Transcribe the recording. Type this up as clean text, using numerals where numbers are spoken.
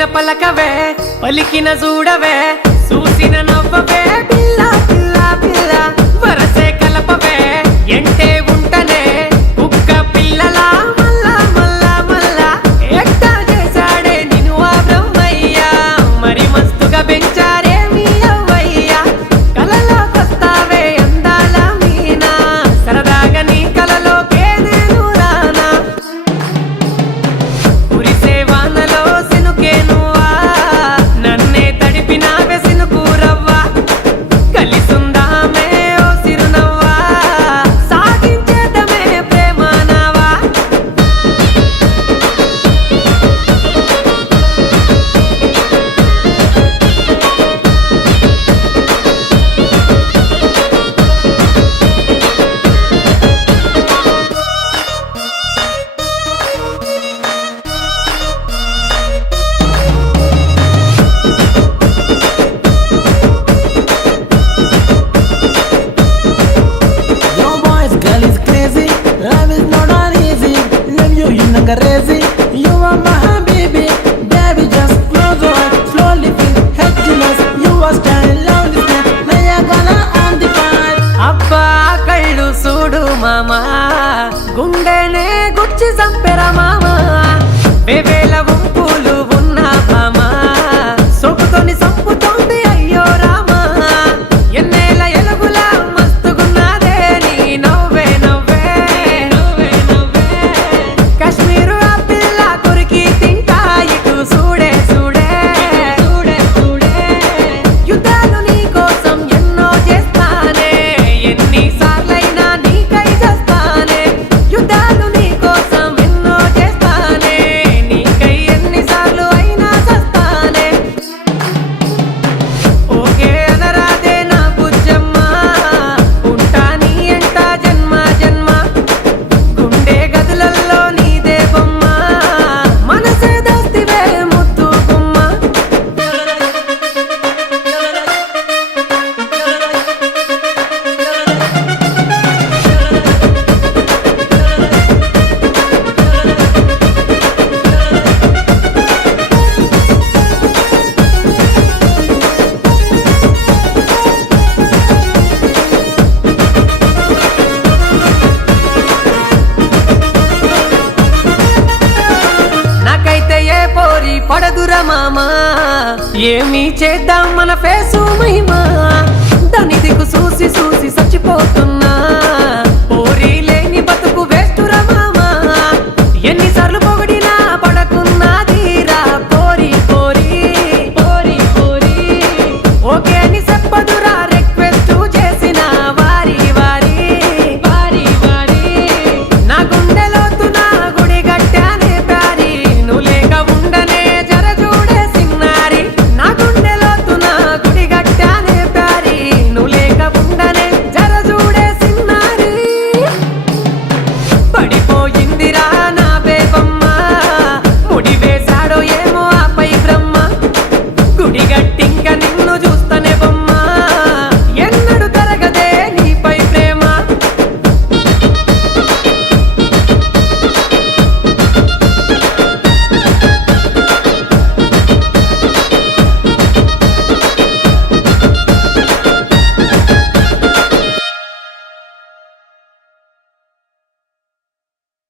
పలికిన పలకవే పలికిన చూడవే చూసిన నవ్వవే పిల్ల పిల్ల పిల్ల వరసే కలపవే ఎంటే ఉంటనే కుక్క పిల్లలా మల్లా మల్లా మల్లా ఎట్టా చేశాడే నిన్ను ఆ బ్రహ్మయ్యా మరి మస్తుగా పెంచారే మీ అవ్వయ్యా కలలోకొస్తావే అందాల మీనా సరదాగా నీ కలలోకే నేను రానా కురిసే వానలో సినుకే నువ్వా నన్నే తడిపినా వెసిను కూరవ్వా కలిసుందామే ఓ సిరునవ్వా సాగించేదమే ప్రేమానవా Yo boys, girl is crazy. Love is not uneasy. Love you, you naga crazy. You are my habibi. Baby, just close your eyes. Slowly feel happiness. You are standing lonely. Naya gana on the fire. అబ్బా కళ్ళు చూడు మామా గుండెనే గుచ్చి చంపెరా మామా వేవేల వంపులు ఉన్న భామా సొప్పుతోని సంపుతోంది అయ్యో రామా ఎన్నేల ఎలుగులా మస్తుగున్నదే నీ నవ్వే నవ్వే నవ్వే నవ్వే కాశ్మీరు ఆ పిల్ల కొరికి తింటా ఇటు చూడే చూడే చూడే చూడే యుద్ధాలు నీ కోసం ఎన్నో చేస్తానే ఎన్నిసార్లైనా నీకై చేస్తానే యుద్ధాలు నీ కోసం ఎన్నో చేస్తానే నీకై ఎన్నిసార్లు అయినా చేస్తానే ఓకే అనరాదే నా బుజ్జమ్మ ఉంటా నీ ఎంట జన్మ జన్మ గుండె గదులల్లో నీదే బొమ్మ మనసే దోస్తివే ముద్దు గుమ్మ నాకైతే ఏ పోరి పడదురా మామా ఏమి చేద్దాం మన ఫేసు మహిమా దాని దిక్కు చూసి చూసి చచ్చిపోతున్నా